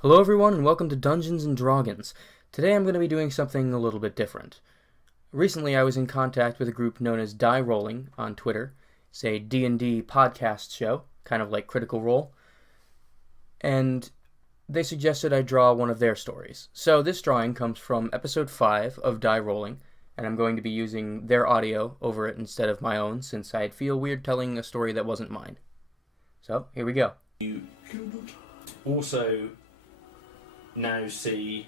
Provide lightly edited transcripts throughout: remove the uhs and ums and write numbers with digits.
Hello everyone and welcome to Dungeons and Drawgans. Today I'm going to be doing something a little bit different. Recently I was in contact with a group known as Die Rolling on Twitter. It's a D&D podcast show, kind of like Critical Role. And they suggested I draw one of their stories. So this drawing comes from episode 5 of Die Rolling, and I'm going to be using their audio over it instead of my own, since I'd feel weird telling a story that wasn't mine. So, here we go. You also now see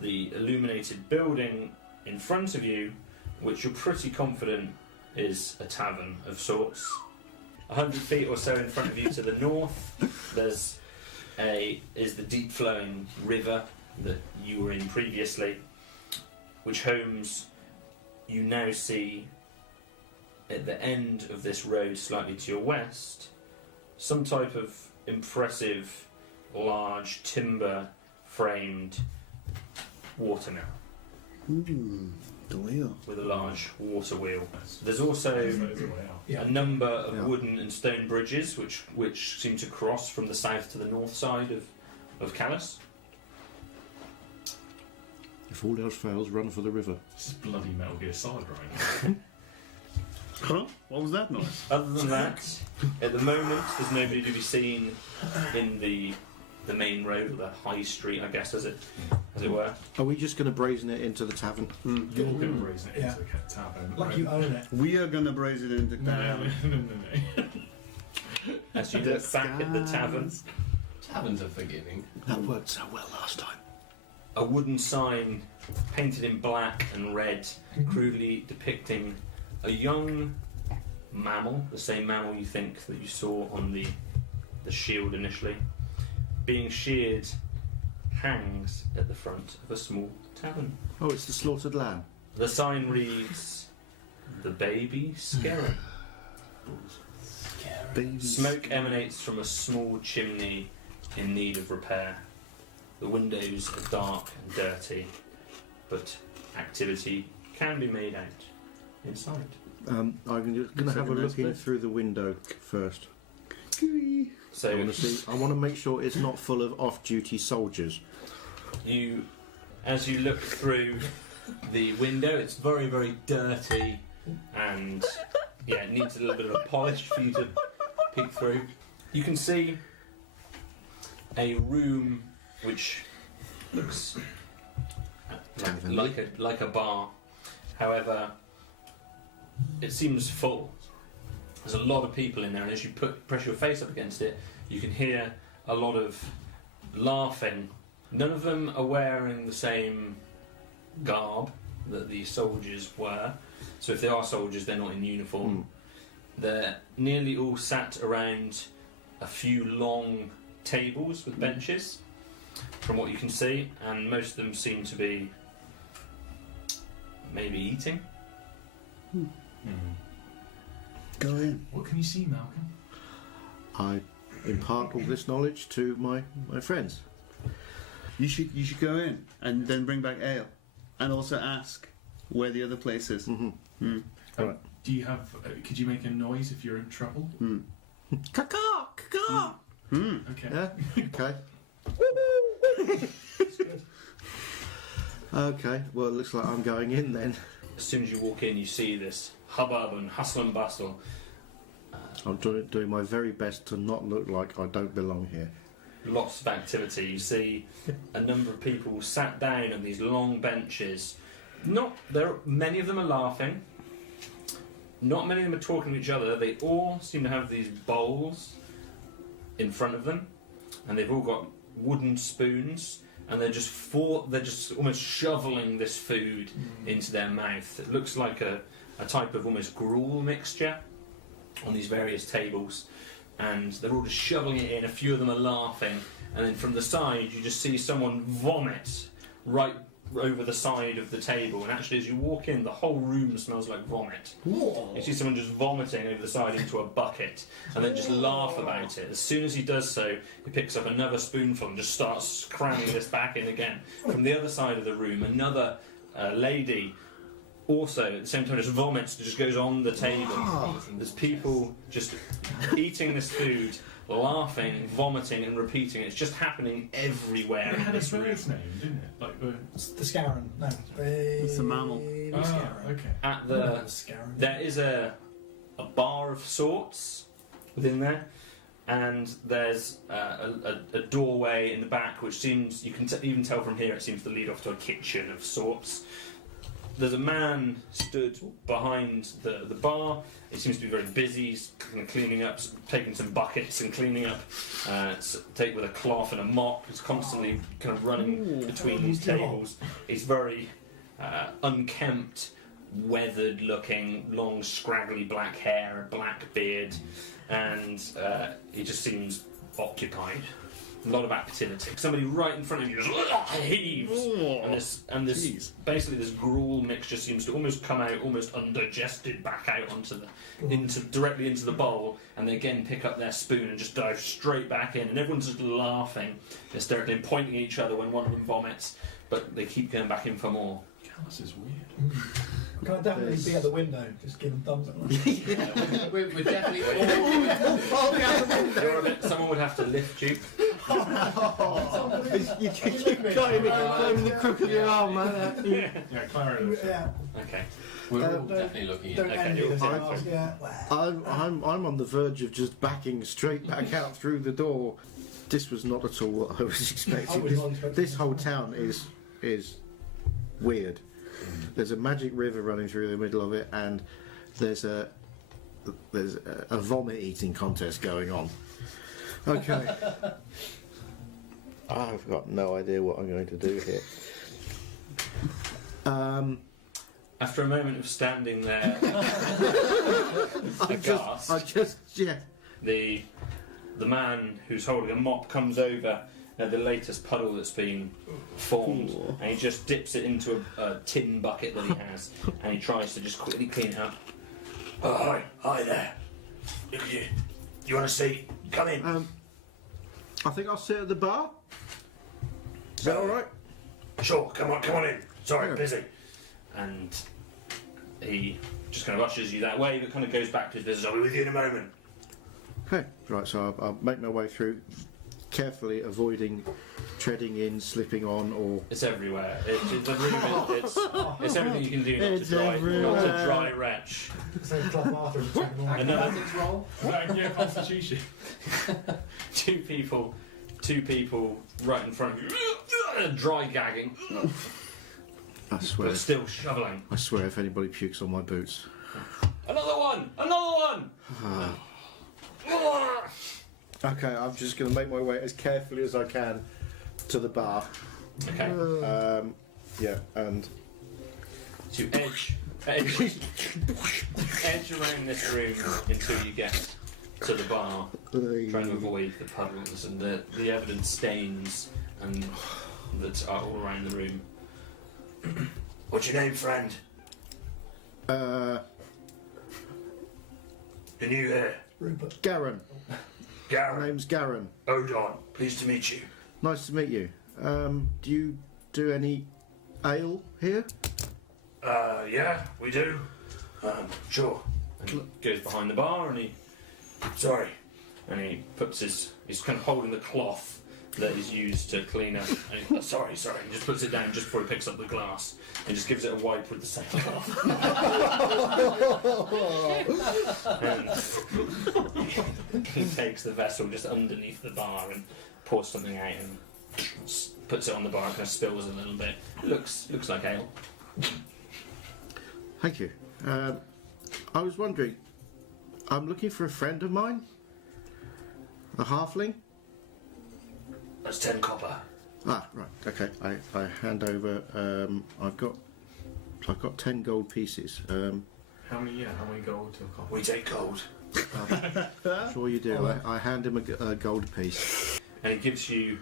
the illuminated building in front of you, which you're pretty confident is a tavern of sorts. 100 feet or so in front of you to the north, is the deep flowing river that you were in previously, which homes you now see at the end of this road, slightly to your west, some type of impressive, large timber framed watermill. The wheel. With a large water wheel. There's also a number of wooden and stone bridges which seem to cross from the south to the north side of Callus. If all else fails, run for the river. This is bloody Metal Gear Solid right Huh? What was that noise? Other than that, at the moment, there's nobody to be seen in the main road, or the high street, I guess, as it were. Are we just going to brazen it into the tavern? now. You're going to brazen it into the tavern. Like you own it. We are going to braze it into No. As you look back at the tavern, Taverns are forgiving. That worked so well last time. a wooden sign painted in black and red, crudely depicting a young mammal, the same mammal you think that you saw on the shield initially, being sheared, hangs at the front of a small tavern. Oh, it's the slaughtered lamb. The sign reads, "The Baby Scarab." Baby. Smoke emanates from a small chimney in need of repair. The windows are dark and dirty, but activity can be made out inside. I'm going to have a look in through the window first. So I want to make sure it's not full of off-duty soldiers. as you look through the window, it's very, very dirty, and it needs a little bit of a polish for you to peek through. You can see a room which looks like a bar. However, it seems full. There's a lot of people in there, and as you press your face up against it, you can hear a lot of laughing. None of them are wearing the same garb that the soldiers were, so if they are soldiers, they're not in uniform. They're nearly all sat around a few long tables with benches, from what you can see, and most of them seem to be maybe eating. Go in. What can you see, Malcolm? I impart all this knowledge to my friends. You should go in and then bring back ale, and also ask where the other place is. Alright. Do you have? Could you make a noise if you're in trouble? Caw-caw! Caw-caw! Okay. Yeah? Okay. Okay, well, it looks like I'm going in then. As soon as you walk in, you see this hubbub and hustle and bustle. I'm doing my very best to not look like I don't belong here. Lots of activity. You see a number of people sat down on these long benches. Many of them are laughing. Not many of them are talking to each other. They all seem to have these bowls in front of them, and they've all got wooden spoons, and they're just almost shoveling this food into their mouth. It looks like a type of almost gruel mixture on these various tables, and they're all just shoveling it in. A few of them are laughing, and then from the side you just see someone vomit right over the side of the table, and actually as you walk in, the whole room smells like vomit. Whoa. You see someone just vomiting over the side into a bucket, and then just laugh about it. As soon as he does so, he picks up another spoonful and just starts cramming this back in again. From the other side of the room, another lady also at the same time just vomits and just goes on the table. There's people just eating this food laughing, vomiting, and repeating. It's just happening everywhere It in had a this room. bird's name, didn't it? Like the. It's the Scarron. No. It's a mammal. Okay. At The the Scarron. there is a bar of sorts within there, and there's a doorway in the back, which seems you can even tell from here it seems to lead off to a kitchen of sorts. There's a man stood behind the bar. He seems to be very busy. He's kind of cleaning up, taking some buckets and cleaning up. With a cloth and a mop. He's constantly kind of running between these tables. He's very unkempt, weathered-looking, long, scraggly black hair, a black beard, and he just seems occupied. A lot of activity. Somebody right in front of you just heaves, and this basically this gruel mixture seems to almost come out, almost undigested, back out directly into the bowl, and they again pick up their spoon and just dive straight back in, and everyone's just laughing hysterically and pointing at each other when one of them vomits, but they keep going back in for more. Callus is weird. Can I definitely be at the window, just giving thumbs up? We're definitely Someone would have to lift you. You got him in the crook of your arm, man. Yeah, Clara is. Yeah. Okay. we're all Don't- definitely looking Don't at Okay, envy you'll this. take it. Yeah. I'm on the verge of just backing straight back out through the door. This was not at all what I was I expecting. was not expecting This whole town is weird. There's a magic river running through the middle of it, and there's a vomit eating contest going on. Okay. I've got no idea what I'm going to do here. After a moment of standing there, aghast, the man who's holding a mop comes over at the latest puddle that's been formed, and he just dips it into a tin bucket that he has, and he tries to just quickly clean it up. Oh, hi there. Look at you. You want a seat? Come in. I think I'll sit at the bar. Is that all right? Sure, come on in. Sorry, Yeah. busy. And he just kind of ushers you that way, but kind of goes back to his business. I'll be with you in a moment. Okay. Right. So I'll make my way through, carefully avoiding treading in, slipping on, or. It's everywhere. It's a room. It's everything you can do not It's to dry, not to everywhere. dry retch. So Club Arthur was taking all Another- Athletics roll. Is that a constitution? Two people right in front of you, dry gagging, I swear. but still shoveling. I swear, if anybody pukes on my boots. Another one. Okay, I'm just going to make my way as carefully as I can to the bar. Okay. Yeah, and To edge around this room until you get to the bar, trying to avoid the puddles and the evident stains and that are all around the room. What's your name, friend? uh, You're new here. Rupert. Garen. My Garen. name's Garen. Odon. Pleased to meet you. Nice to meet you. Do you do any ale here? Yeah, we do. Sure. And he goes behind the bar and he... Sorry. And he puts he's kind of holding the cloth that is used to clean up. And he, sorry. He just puts it down just before he picks up the glass and just gives it a wipe with the same cloth. And he takes the vessel just underneath the bar and pours something out and puts it on the bar, kind of spills a little bit. Looks like ale. Thank you. I was wondering, I'm looking for a friend of mine. A halfling? That's 10 copper. Ah, right. Okay. I hand over. I've got 10 gold pieces. How many gold to a copper? We take gold. Sure you do. I hand him a gold piece. And he gives you...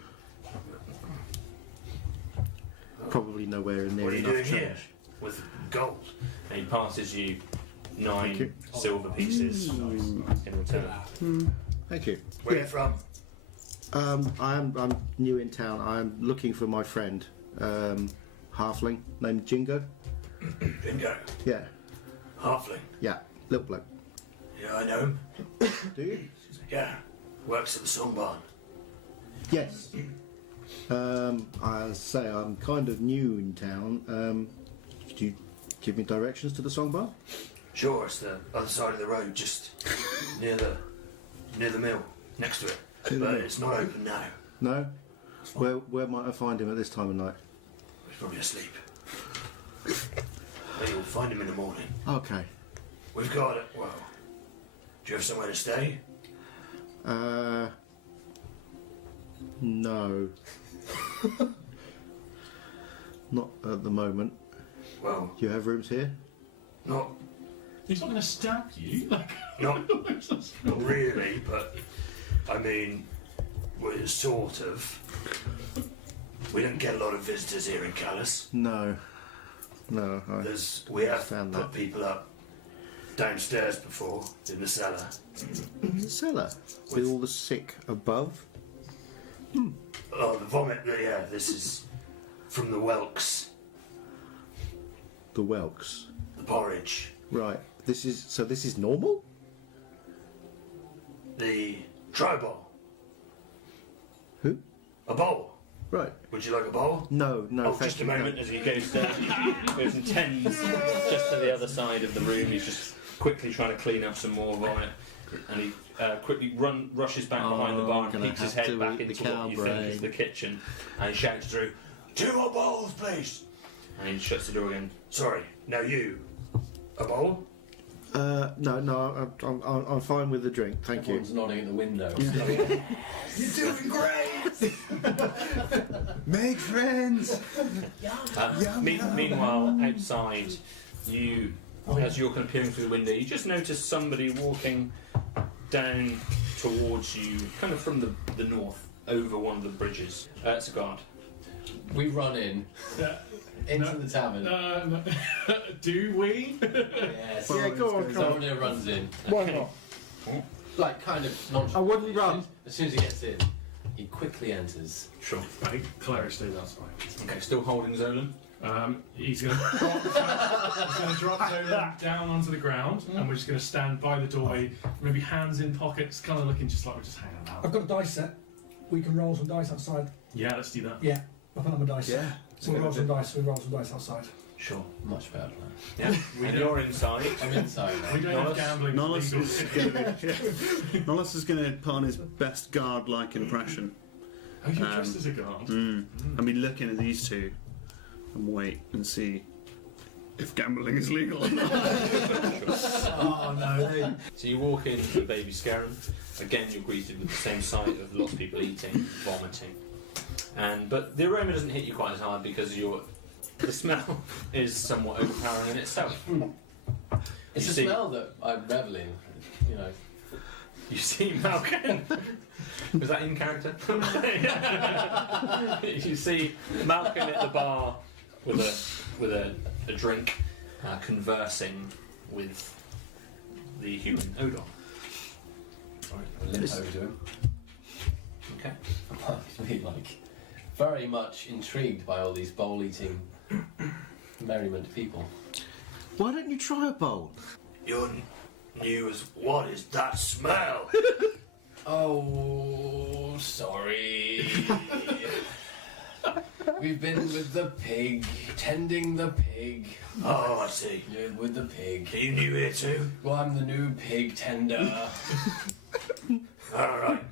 Probably nowhere near What are you enough doing change. here with gold? And he passes you Thank you. 9 silver pieces in return. Thank you. Where are you from? I'm new in town. I'm looking for my friend, halfling named Jingo. Bingo. Yeah, Halfling. yeah, little bloke. Yeah, I know him. Do you? Yeah. works at the song barn. Yes. I say I'm kind of new in town. Could you give me directions to the song barn? Sure, it's the other side of the road, just near the mill, next to it. Near the But mill. it's not open now. No? Where might I find him at this time of night? He's probably asleep. But you'll find him in the morning. Okay. We've got it. Well, do you have somewhere to stay? No. Not at the moment. Well, You have rooms here? not He's not going to stab you. Like, not really, but I mean, we're sort of. We don't get a lot of visitors here in Callus. No. No. We have Found put that. people up downstairs before in the cellar. Cellar. With all the sick above? Oh, the vomit. Yeah, this is from the whelks, The whelks. the porridge, Right. This is normal? the try bowl. Who? A bowl. Right. Would you like a bowl? No, Oh, thank Just a you, no. moment as he goes and tends just to the other side of the room. He's just quickly trying to clean up some more vomit, and he quickly rushes back behind the bar and gonna peeks his have head to back eat into the what you cow think is brain. the kitchen, and he shouts through, 2 more bowls, please. and he shuts the door again. Sorry. Now you. A bowl? No, I'm fine with the drink, thank you. Everyone's nodding at the window. You're doing great. Make friends! Meanwhile, outside, as you're kind of peering through the window, you just notice somebody walking down towards you, kind of from the north, over one of the bridges. It's a guard. We run in into the tavern. no. Do we? Yes. Yeah, go on, come on. Someone runs in. Why not? Like, kind of nonchalant. I wouldn't run. As soon as he gets in, he quickly enters. Sure. Right, Claire stays outside. Okay, still holding Zolan. He's going to drop Zolan down onto the ground, and we're just going to stand by the doorway, maybe hands in pockets, kind of looking just like we're just hanging out. I've got a dice set. We can roll some dice outside. Yeah, let's do that. Yeah, I put on my dice. Yeah. So we roll some dice. We roll some dice outside. Sure. Much better plan. Yeah. And you're inside. I'm inside We now. don't have gambling. Nollis legal. is going to Nollis is going to put on his best guard-like impression. Are you dressed as a guard? I'll be looking at these two and wait and see if gambling is legal or not. Oh no! So you walk into the baby scarab. Again, you're greeted with the same sight of lots of people eating, vomiting. But the aroma doesn't hit you quite as hard because the smell is somewhat overpowering in itself. It's You a see- smell that I revel in, you know. You see Malkin. Was that in character? You see Malkin at the bar with a drink, conversing with the human Odon. I limp over to him. Okay. I'm really, like, very much intrigued by all these bowl-eating, merriment people. Why don't you try a bowl? You're new as. What is that smell? Oh, sorry. We've been with the pig, tending the pig. Oh, I see. Yeah, with the pig. Are you new here too? Well, I'm the new pig tender. All right.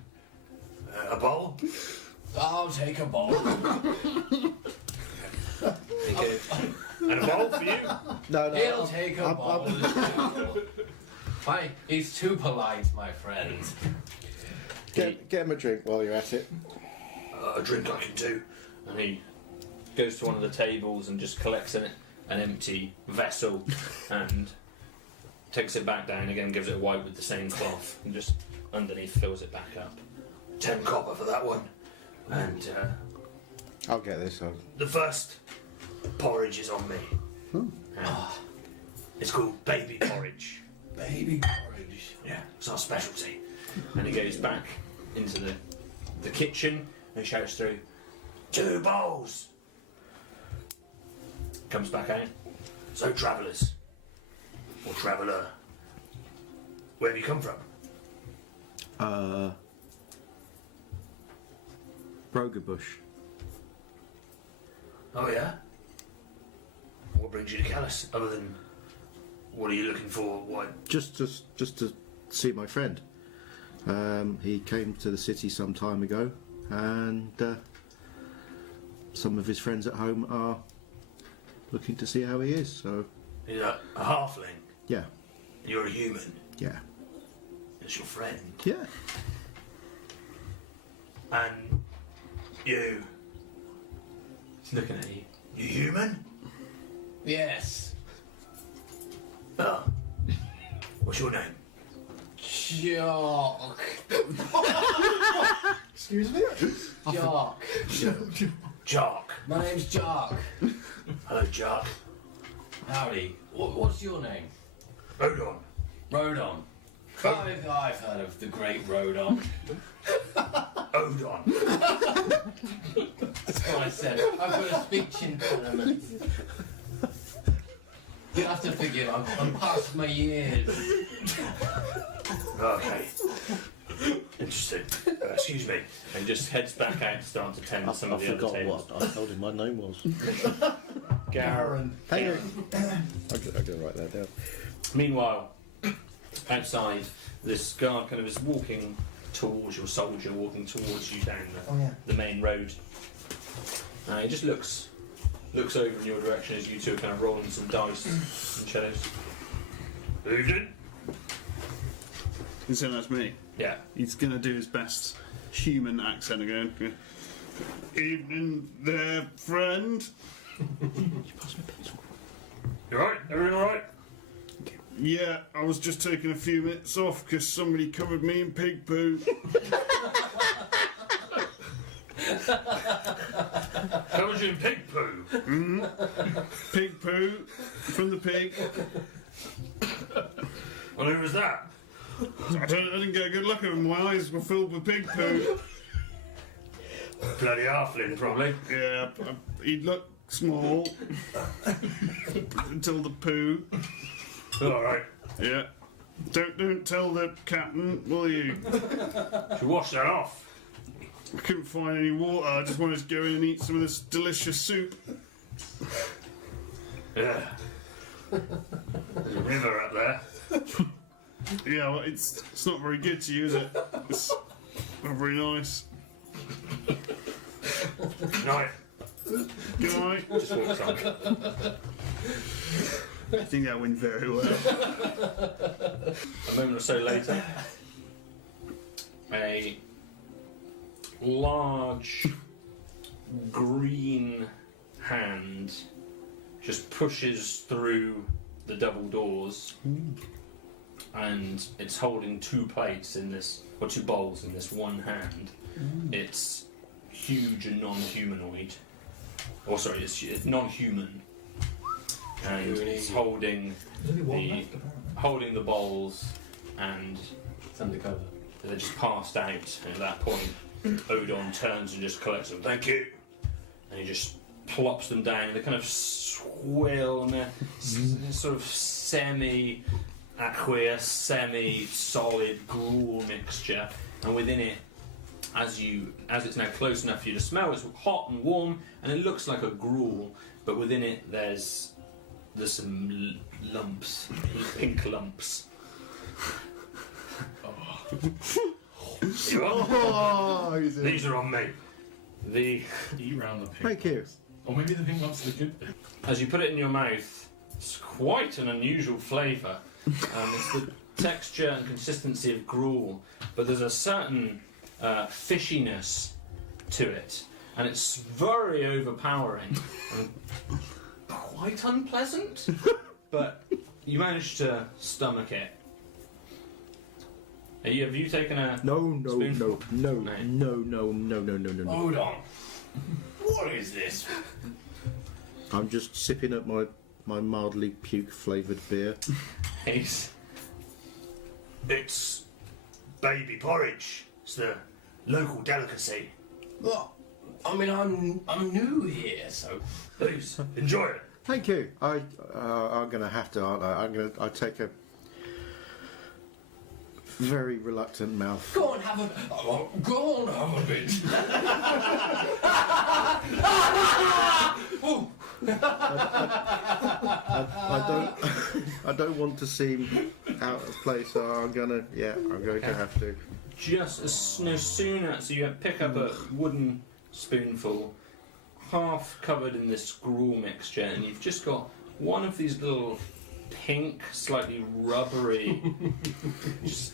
A bowl? I'll take a bowl. Okay. And a bowl for you. No, He'll take a I'm- bowl. Why? He's too polite, my friend. Get him a drink while you're at it. A drink I can do. And he goes to one of the tables and just collects an empty vessel and takes it back down again, gives it a wipe with the same cloth, and just underneath fills it back up. 10 copper for that one. And I'll get this one. the first porridge is on me. And it's called baby porridge. Baby porridge. Yeah, it's our specialty. And he goes back into the kitchen and shouts through, 2 bowls. comes back out. So, travellers. Or traveller. Where have you come from? Brogerbush. Oh yeah? What brings you to Callus, other than... What are you looking for? What? Just to see my friend. He came to the city some time ago, and some of his friends at home are looking to see how he is. So You're a halfling. yeah, You're a human. yeah, That's your friend. yeah. And you... He's looking at you. You human? Yes. Oh. What's your name? Jock. Excuse me? Jock. Jock. My name's Jock. Hello, Jock. Howdy. What's your name? Rodon. Rodon. I've heard of the great Rodon. Odon. That's what I said. I've got a speech impediment. You'll have to forgive. I'm past my years. Okay. Interesting. Excuse me. And he just heads back out to start to tend to some of the other tables. what I told him my name was. Garen. Hang on. I'm going to write that down. Meanwhile, outside, this guard kind of is walking towards your soldier, walking towards you down Oh yeah. the main road. He just looks over in your direction as you two are kind of rolling some dice and cellos. Evening. You say that's me. Yeah. He's going to do his best human accent again. Evening there, friend. You alright? Everyone alright? Yeah, I was just taking a few minutes off because somebody covered me in pig poo. How was you in pig poo? Pig poo from the pig. Well, who was that? I didn't get a good look at him. My eyes were filled with pig poo. Bloody halfling, probably. Yeah, he'd look small until the poo. Alright. Yeah. Don't tell the captain, will you? Should wash that off. I couldn't find any water. I just wanted to go in and eat some of this delicious soup. Yeah. There's a river up there. Yeah, well, it's not very good to you, is it? It's not very nice. Night. Good night. Just walks on. I think that went very well. A moment or so later, a large green hand just pushes through the double doors, and it's holding two plates in this, or two bowls in this one hand. It's huge and non-humanoid. Or sorry, it's non-human. And it's holding There's only one the left, apparently. holding the bowls, and It's undercover. they're just passed out. And at that point, Odon turns and just collects them. Thank you. And he just plops them down. They kind of swill, and they're sort of semi-aqueous, semi-solid gruel mixture. And within it, as it's now close enough for you to smell, it's hot and warm, and it looks like a gruel. But within it, there's some lumps, pink lumps. You on? Oh, he's These are on me. The Eat round the pig. Thank you. Or maybe the pink lumps are the good bit. As you put it in your mouth, it's quite an unusual flavour. It's the texture and consistency of gruel, but there's a certain fishiness to it, and it's very overpowering and quite unpleasant. But you manage to stomach it. Have you taken a No. spoonful? No. Hold on. What is this? I'm just sipping at my mildly puke-flavoured beer. It's It's baby porridge. It's the local delicacy. Well, I mean, I'm new here, so Please, enjoy it. Thank you. I'm going to have to, aren't I? I take a very reluctant mouth. Go on, have a. Oh, go on, have a bit. Oh. I don't want to seem out of place, so I'm going to have to. Just no sooner, so you pick up a wooden spoonful, half covered in this gruel mixture, and you've just got one of these little pink, slightly rubbery just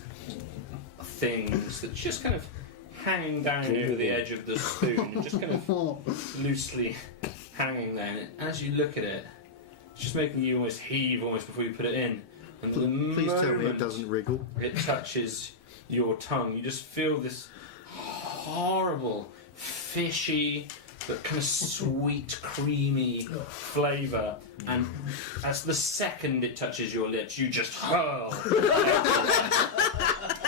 things that's just kind of hanging down over the edge of the spoon, and just kind of loosely hanging there. And as you look at it, it's just making you almost heave almost before you put it in. And the Please tell me it moment doesn't wriggle. it touches your tongue, you just feel this horrible, fishy, but kind of sweet, creamy flavour. And as the second it touches your lips, you just hurl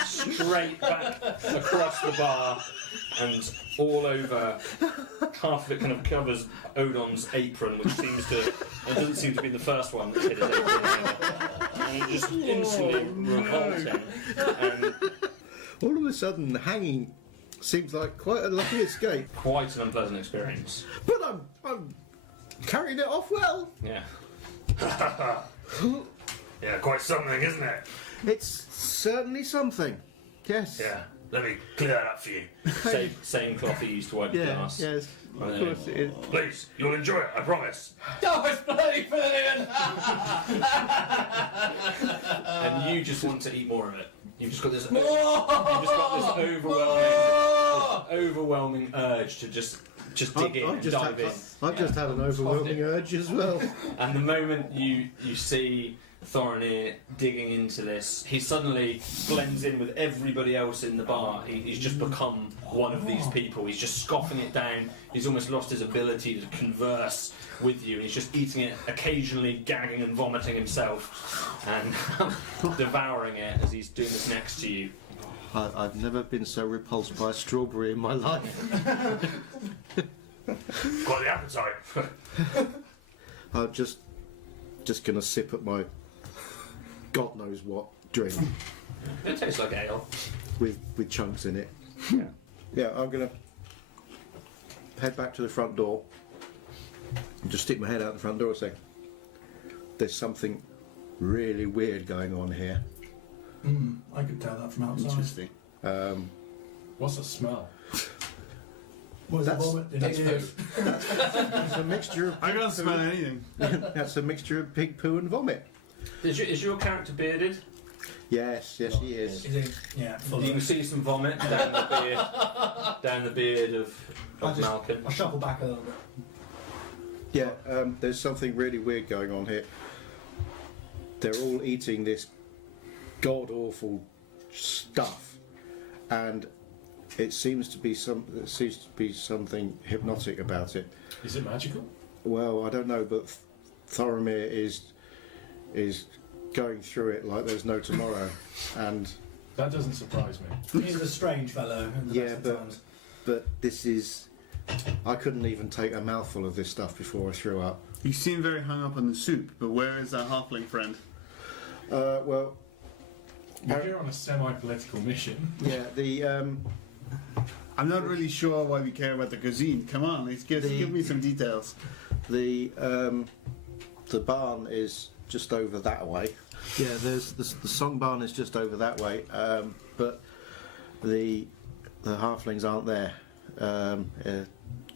straight back across the bar and all over. Half of it kind of covers Odon's apron, which doesn't seem to be the first one that's hit his apron. And it's just instantly revolting. And All of a sudden, hanging seems like quite a lucky escape. quite an unpleasant experience. But I'm carrying it off well. Yeah. Yeah, quite something, isn't it? It's certainly something. Yes. Yeah. Let me clear that up for you. Same cloth he used to wipe the Yeah, glass. yes. Oh, Of yeah. course it is. Please, you'll enjoy it, I promise. Oh, it's bloody brilliant! And you just want to eat more of it. You've just got this. More! You've just got this overwhelming urge to just dig in and dive in. I've just had an overwhelming urge as well. And the moment you see Thorinir digging into this, he suddenly blends in with everybody else in the bar. He's just become one of these people. He's just scoffing it down. He's almost lost his ability to converse with you. He's just eating it, occasionally gagging and vomiting himself, and devouring it as he's doing this next to you. I've never been so repulsed by a strawberry in my life. Quite the appetite. I'm just gonna sip at my God knows what drink It tastes like ale. with chunks in it. Yeah. Yeah, I'm gonna head back to the front door and just stick my head out the front door and say, "There's something really weird going on here." I could tell that from outside. Interesting. What's the smell? Was it That's- vomit? That's food. It's a mixture of I can't smell anything. that's a mixture of pig poo and vomit. Is your character bearded? Yes, he is. Is it? Yeah, full You can of it. see some vomit down the beard of Malkin. I shuffle back a little bit. Yeah, there's something really weird going on here. They're all eating this god awful stuff, and it seems to be something hypnotic about it. Is it magical? Well, I don't know, but Thorimir is going through it like there's no tomorrow, and That doesn't surprise me. He's a strange fellow. In the Yeah, best of but- times. but this is. I couldn't even take a mouthful of this stuff before I threw up. You seem very hung up on the soup, but where is that halfling friend? Well, You're here on a semi-political mission. yeah, the I'm not really sure why we care about the cuisine. Come on, give me some details. the barn is just over that way. Yeah, there's the song barn is just over that way, but the halflings aren't there.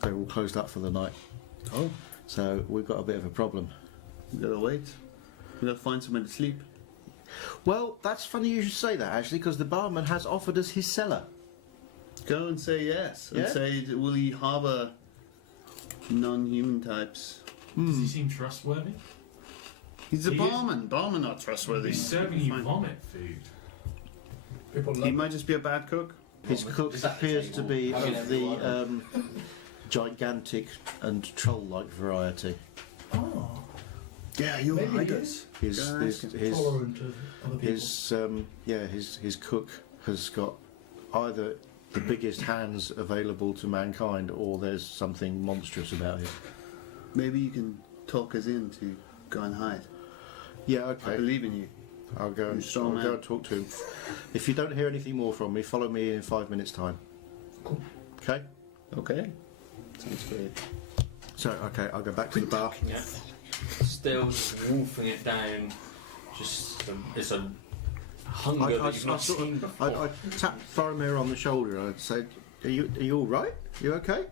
They're all closed up for the night. Oh, So we've got a bit of a problem. we gotta wait. We gotta find somewhere to sleep. Well, that's funny you should say that actually, because the barman has offered us his cellar. Go and say yes. And Yeah? say, will he harbour non-human types? Does he seem trustworthy? He's a He is- barman. Barman not trustworthy. He's serving you Fine. vomit food. People He love might just be a bad cook. His cook Is that the appears to table? be I mean, of the everyone. gigantic and troll-like variety. Oh, Yeah, you're maybe right. he is His Go his ask his, tolerant of other people. his cook has got either the biggest hands available to mankind, or there's something monstrous about it. Maybe you can talk us in to go and hide. Yeah, I okay. believe in you. I'll go and Strong man. go and talk to him. If you don't hear anything more from me, follow me in 5 minutes' time. Cool. Okay. Okay. Sounds good. So okay, I'll go back to the bar. Yeah. Still just wolfing it down. It's a hunger that you've not seen before. I tapped Faramir on the shoulder and I said, "Are you all right? You okay?"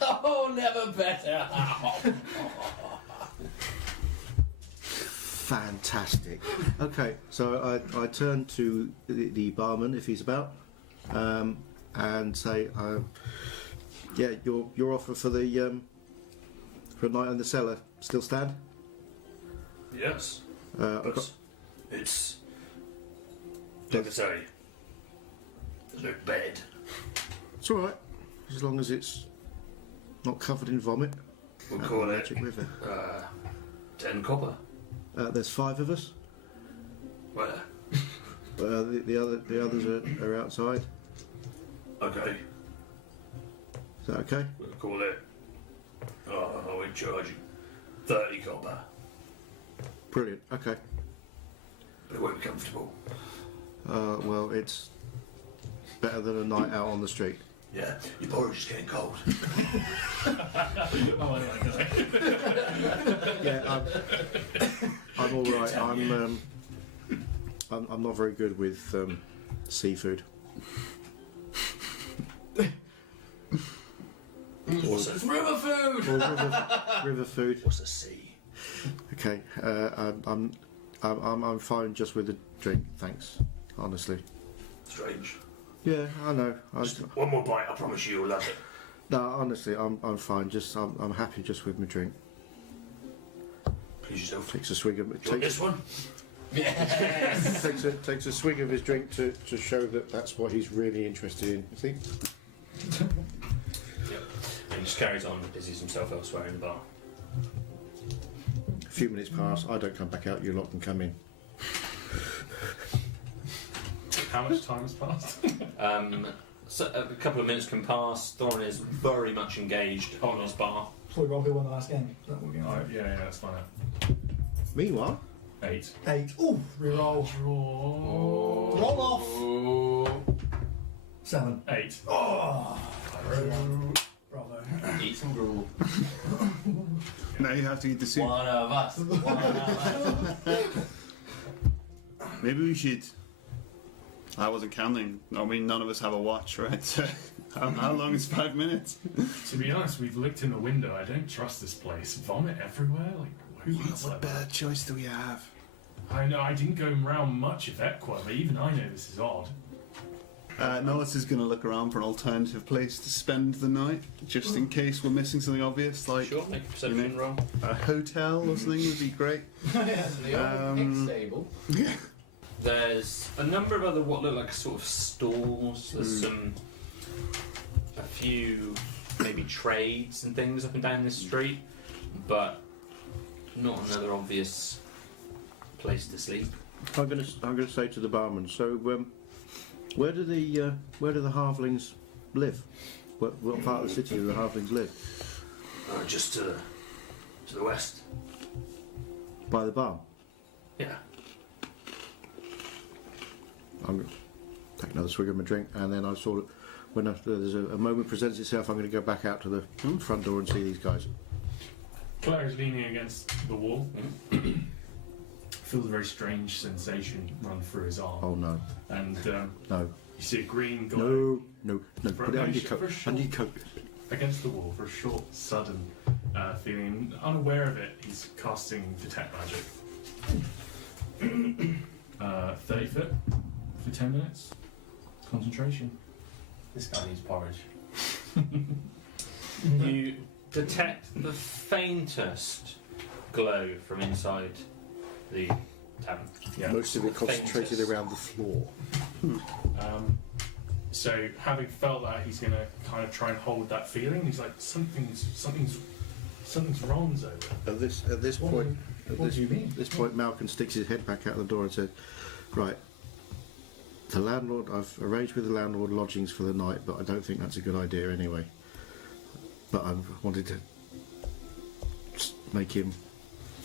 Oh, never better. Fantastic. Okay, so I turn to the barman if he's about, and say, "Yeah, your offer for the for a night in the cellar still stand?" Yes, I've but got- it's like I say, there's no bed. it's all right as long as it's not covered in vomit. We'll At call the it Magic River. 10 copper. There's 5 of us. Where? The others are outside. Okay, Is that okay? we'll call it. I'll charge you 30 copper, Brilliant. Okay. but it won't be comfortable. Well, it's better than a night out on the street. Yeah, your porridge is getting cold. Oh, I like that. Yeah, I'm all right. I'm not very good with seafood. What's a, River food! Or river food. what's a sea? Okay. I'm fine just with a drink. Thanks. Honestly. Strange. Yeah, I know. Just one more bite, I promise you'll love it. No, honestly, I'm fine. Just I'm happy just with my drink. Please yourself. Takes a swig of Do you want this one? Yes! takes a swig of his drink to show that that's what he's really interested in. You see? Yep. And he just carries on, busies himself elsewhere in the bar. A few minutes pass. I don't come back out. You lot can come in. How much time has passed? So a couple of minutes can pass. Thorin is very much engaged on his bar. So we roll who won the last game. Is that what we're going Oh, to yeah, that's fine. Meanwhile, 8. 8. Ooh, reroll. Draw. Roll off. 7. 8. Oh, bravo. Eat some gruel. Now you have to eat the soup. One of us. One of us. Maybe we should. I wasn't counting. I mean, none of us have a watch, right? So how long is 5 minutes? To be honest, we've looked in the window. I don't trust this place. Vomit everywhere? Like, who eats like that? choice do we have? I know, I didn't go around much of Equa, but even I know this is odd. Nollis is going to look around for an alternative place to spend the night, just in case we're missing something obvious, like Sure, make a perception roll. a hotel or something would be great. The old pig stable. There's a number of other what look like sort of stalls. There's a few maybe trades and things up and down this street, but not another obvious place to sleep. I'm gonna say to the barman. So, where do the halflings live? What part of the city do the halflings live? Just to the west. By the barn. Yeah. I'm going to take another swig of my drink, and then I sort of, when there's a moment presents itself, I'm going to go back out to the front door and see these guys. Claire is leaning against the wall. Feels a very strange sensation run through his arm. Oh no, And no, you see a green guy no. For Put it a under your sh- coat. for a short- Under your coat. against the wall for a short, sudden feeling. Unaware of it, he's casting Detect Magic. 30 foot for 10 minutes. Concentration. This guy needs porridge. You detect the faintest glow from inside the tavern. Yeah. Most of it concentrated Faintest. around the floor. So having felt that, he's going to kind of try and hold that feeling. He's like, something's wrong, Zoe. At this point, What do you mean? this point, Malcolm sticks his head back out the door and says, "Right, the landlord. I've arranged with the landlord lodgings for the night, but I don't think that's a good idea anyway. But I wanted to make him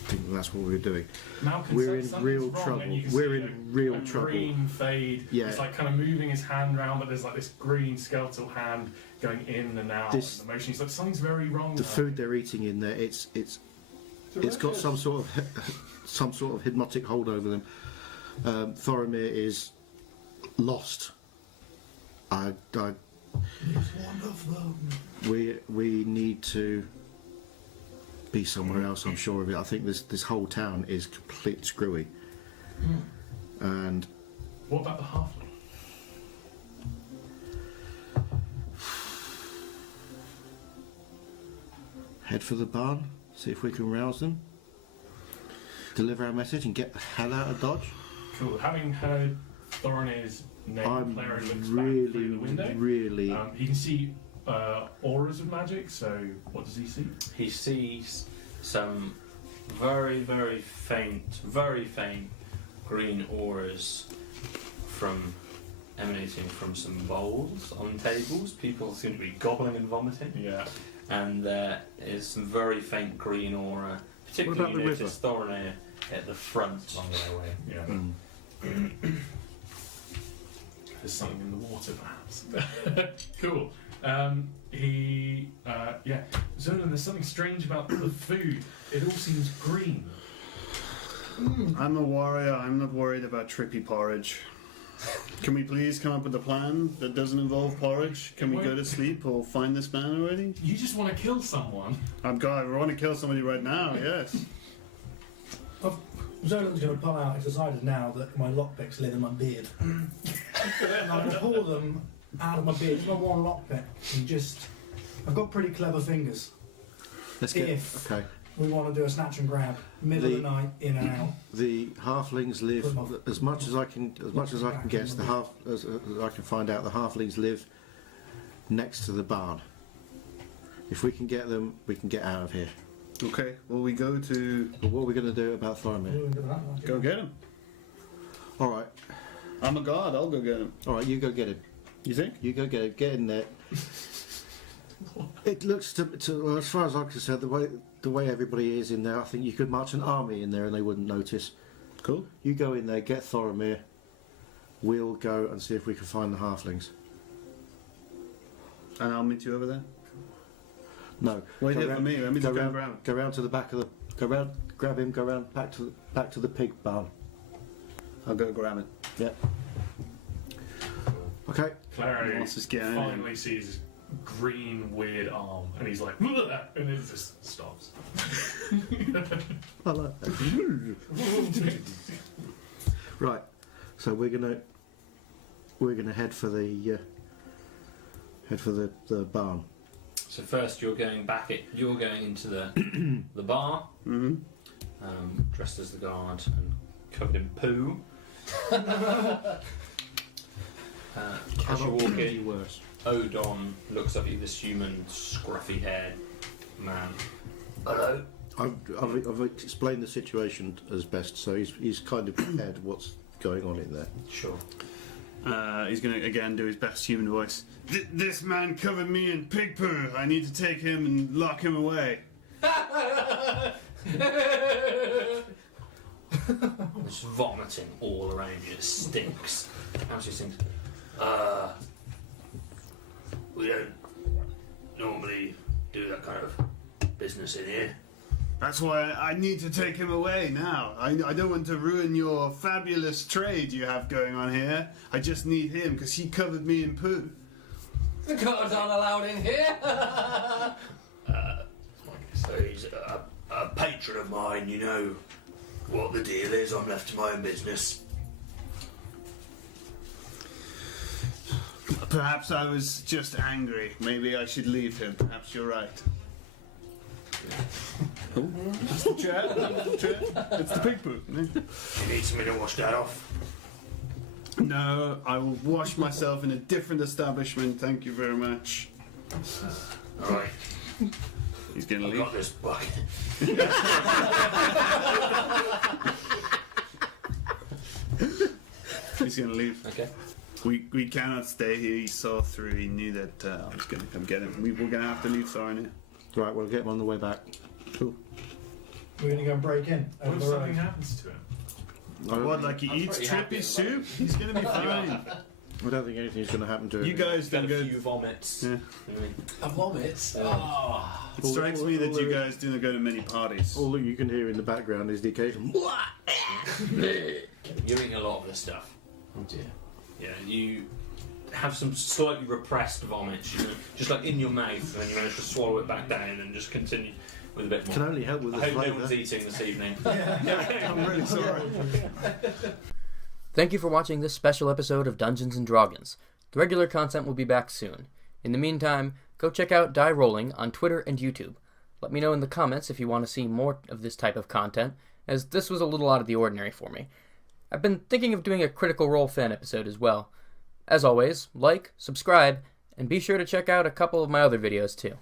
think that's what we're doing. Now can We're sense in real something's wrong, trouble. and you can We're see in real a trouble. green fade. Yeah. It's like kind of moving his hand around, but there's like this green skeletal hand going in and out. This- and the motion. He's like, something's very wrong. The there. food they're eating in there, it's got some sort of hypnotic hold over them. Thoromir is lost. He's one of them. We need to be somewhere else. I'm sure of it. I think this whole town is complete screwy. And What about the halfling? head for the barn. See if we can rouse them. Deliver our message and get the hell out of Dodge. Cool. Having heard Thorinir's name, I'm Clary looks back through the really, window. really. He can see auras of magic. So what does he see? He sees some very faint green auras emanating from some bowls on tables. People seem to be gobbling and vomiting. Yeah. And there is some very faint green aura. Particularly, What about you the notice Thorinir at the front. Along their way. Yeah. Mm. There's something in the water, perhaps. Cool. Zolan, there's something strange about the food. It all seems green. I'm a warrior. I'm not worried about trippy porridge. Can we please come up with a plan that doesn't involve porridge? Can we go to sleep or find this man already? You just want to kill someone. I want to kill somebody right now, yes. Zolan's going to pull out. It's decided now that my lockpicks live in my beard. And I'm going to pull them out of my beard. It's not one lockpick. I've got pretty clever fingers. Let's get. If Okay. we want to do a snatch and grab, middle of the night, in and out. The halflings live as much as I can guess. As I can find out, the halflings live next to the barn. If we can get them, we can get out of here. Okay, well, we go to. But what are we going to do about Thoromir? Go get him. All right, I'm a god, I'll go get him. all right. You go get him. You think? You go get him. Get in there. It looks well, as far as I'm concerned, the way everybody is in there, I think you could march an army in there and they wouldn't notice. Cool. You go in there, get Thoromir. We'll go and see if we can find the halflings. And I'll meet you over there. No. Wait go here for me, let me just go round, around. Go round to the back of the. Go round, grab him. Go round back to the pig barn. I'll go grab it. Yeah. Okay. Clary Let's just get in. finally sees his green weird arm, and he's like, "Bleh," and it just stops. I like that. Right. So we're gonna head for the barn. So first, you're going into the bar, Mm-hmm. dressed as the guard and covered in poo. As you walk in, worse. Odon looks up at you, this human, scruffy-haired man. Hello. I've explained the situation as best, so he's kind of prepared what's going on in there. Sure. He's going to again do his best human voice. This man covered me in pig poo. I need to take him and lock him away. There's vomiting all around you. It stinks. Actually stinks. We don't normally do that kind of business in here. That's why I need to take him away now. I don't want to ruin your fabulous trade you have going on here. I just need him because he covered me in poo. The gods aren't allowed in here. So he's a patron of mine, you know what the deal is. I'm left to my own business. Perhaps I was just angry. Maybe I should leave him. Perhaps you're right. Oh, it's the chair. It's the pig poo. You need somebody to wash that off. No, I will wash myself in a different establishment. Thank you very much. All right. He's going to I've leave. got this bucket. He's going to leave. Okay. We cannot stay here. He saw through. He knew that I was going to come get him. We're going to have to leave Thorin here. Right, we'll get him on the way back. Cool. We're going to go and break in. What Over if the road. something happens to him? What, like he I'm eats pretty happy trippy at the soup? moment. He's gonna be fine. I don't think anything's going to happen to him. You guys Got don't a go. few vomits. Yeah. A vomit? Oh. It strikes me that you guys don't go to many parties. All that you can hear in the background is the occasional. You're eating a lot of this stuff. Oh dear. Yeah, you have some slightly repressed vomits, just like in your mouth, and then you manage to swallow it back down and just continue with a bit more. Can only help with the I hope no flavour. one's eating this evening. I'm really sorry. Thank you for watching this special episode of Dungeons and Drawgans. The regular content will be back soon. In the meantime, go check out Die Rolling on Twitter and YouTube. Let me know in the comments if you want to see more of this type of content, as this was a little out of the ordinary for me. I've been thinking of doing a Critical Role fan episode as well. As always, like, subscribe, and be sure to check out a couple of my other videos too.